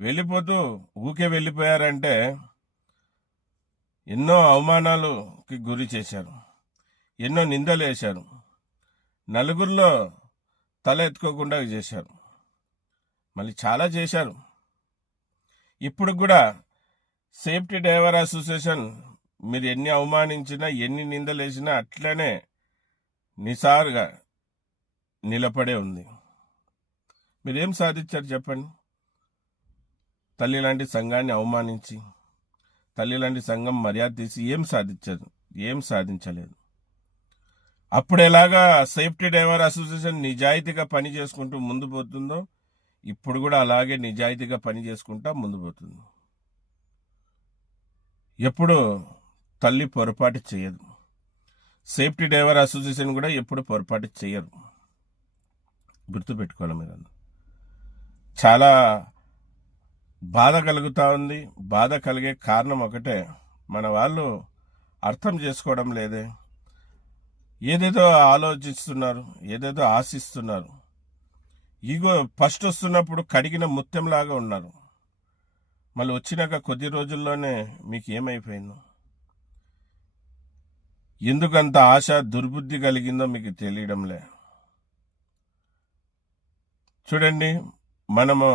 వెళ్ళిపోతూ ఊకే వెళ్ళిపోయారంటే ఎన్నో అవమానాలకి గురి చేశారు, ఎన్నో నిందలు వేశారు, నలుగురిలో తల ఎత్తుకోకుండా చేశారు, మళ్ళీ చాలా చేశారు. ఇప్పుడు కూడా సేఫ్టీ డ్రైవర్ అసోసియేషన్ మీరు ఎన్ని అవమానించినా ఎన్ని నిందలు వేసినా అట్లనే నిసారుగా నిలబడే ఉంది. మీరేం సాధించారు చెప్పండి? తల్లి లాంటి సంఘాన్ని అవమానించి, తల్లి లాంటి సంఘం మర్యాద తీసి ఏం సాధించారు? ఏం సాధించలేదు. అప్పుడు ఎలాగా సేఫ్టీ డ్రైవర్ అసోసియేషన్ నిజాయితీగా పని చేసుకుంటూ ముందు పోతుందో ఇప్పుడు కూడా అలాగే నిజాయితీగా పని చేసుకుంటా ముందు పోతుంది. ఎప్పుడు తల్లి పొరపాటు చేయదు, సేఫ్టీ డ్రైవర్ అసోసియేషన్ కూడా ఎప్పుడు పొరపాటు చేయరు. గుర్తుపెట్టుకోవాలి మీరు. చాలా బాధ కలుగుతూ ఉంది. బాధ కలిగే కారణం ఒకటే, మన వాళ్ళు అర్థం చేసుకోవడం లేదే. ఏదేదో ఆలోచిస్తున్నారు, ఏదేదో ఆశిస్తున్నారు. ఈగో ఫస్ట్ వస్తున్నప్పుడు కడిగిన ముత్యంలాగా ఉన్నారు, మళ్ళీ వచ్చినాక కొద్ది రోజుల్లోనే మీకు ఏమైపోయిందో, ఎందుకంత ఆశ దుర్బుద్ధి కలిగిందో మీకు తెలియడంలే. చూడండి, మనము